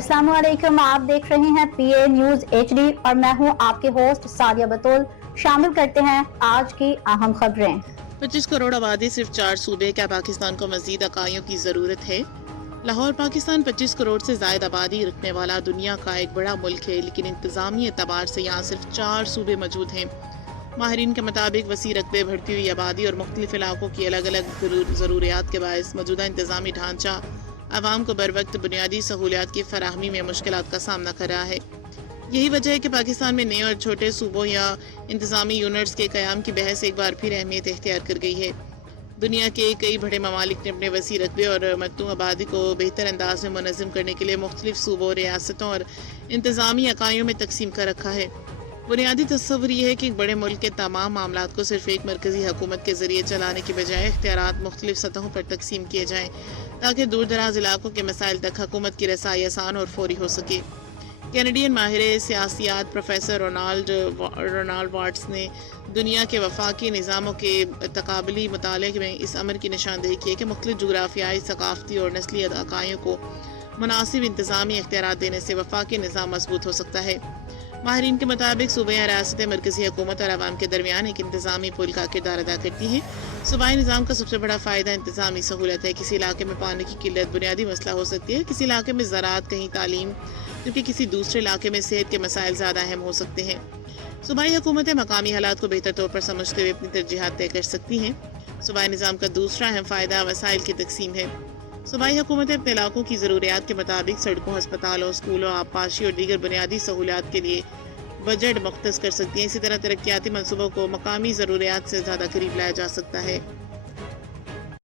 अस्सलाम वालेकुम, आप देख रहे हैं पीए न्यूज HD और मैं हूं आपके होस्ट सादिया बतौल। शामिल करते हैं आज की अहम खबरें। 25 करोड़ आबादी, सिर्फ 4 सूबे, क्या पाकिस्तान को मजीद इकाइयों की जरूरत है? लाहौर पाकिस्तान 25 करोड़ से ज्यादा आबादी रखने वाला दुनिया का एक बड़ा मुल्क है, लेकिन इंतजामी एतबार से यहाँ सिर्फ 4 सूबे मौजूद हैं। माहिरीन के मुताबिक वसी रकबे, बढ़ती हुई आबादी और मुख्तलिफ इलाकों की अलग अलग ज़रूरियात के बायस मौजूदा इंतजामी ढांचा आवाम को बर वक्त बुनियादी सहूलियात की फराहमी में मुश्किलात का सामना कर रहा है। यही वजह है कि पाकिस्तान में नए और छोटे सूबों या इंतजामी यूनिट्स के क़याम की बहस एक बार फिर अहमियत इख्तियार कर गई है। दुनिया के कई बड़े ममालिक ने अपने वसी रकबे और मतनू आबादी को बेहतर अंदाज में मुनज़्ज़म करने के लिए मुख्तलिफ सूबों, रियासतों और इंतजामी इकाइयों में तकसीम कर रखा है। बुनियादी तस्वुर ये है कि एक बड़े मुल्क के तमाम मामलात को सिर्फ एक मरकज़ी हुकूमत के ज़रिए चलाने की बजाय इख्तियारात मुख्तलिफ सतहों पर तकसीम किए जाएँ, ताकि दूर दराज इलाकों के मसाइल तक हुकूमत की रसाई आसान और फौरी हो सके। कैनेडियन माहिर सियासियात प्रोफेसर रोनाल्ड वाट्स ने दुनिया के वफाकी निज़ामों के तकाबली मुताले में इस अमर की निशानदेही की है कि मुख्तलिफ जुग्राफियाई, सकाफती और नस्ली इकाइयों को मुनासिब इंतजामी इख्तियारात देने से वफाकी निज़ाम मजबूत हो सकता है। माहिरीन के मुताबिक सूबे या रियासतें मरकज़ी हुकूमत और आवाम के दरमियान एक इंतजामी पुल का किरदार अदा करती हैं। सूबाई निज़ाम का सबसे बड़ा फ़ायदा इंतजामी सहूलत है। किसी इलाके में पानी की किल्लत बुनियादी मसला हो सकती है, किसी इलाके में ज़राअत, कहीं तालीम, जबकि किसी दूसरे इलाके में सेहत के मसाइल ज़्यादा अहम हो सकते हैं। सूबाई हुकूमतें मकामी हालात को बेहतर तौर पर समझते हुए अपनी तरजीहात तय कर सकती हैं। सूबाई निज़ाम का दूसरा अहम फ़ायदा वसाइल की तकसीम है। सूबाई हुकूमतें अपने इलाकों की ज़रूरियात के मुताबिक सड़कों, हस्पतालों, स्कूलों, आबपाशी और दीगर बुनियादी सहूलियात के लिए बजट मुख्तस कर सकती हैं। इसी तरह तरक्याती मनसूबों को मकामी ज़रूरियात से ज़्यादा करीब लाया जा सकता है।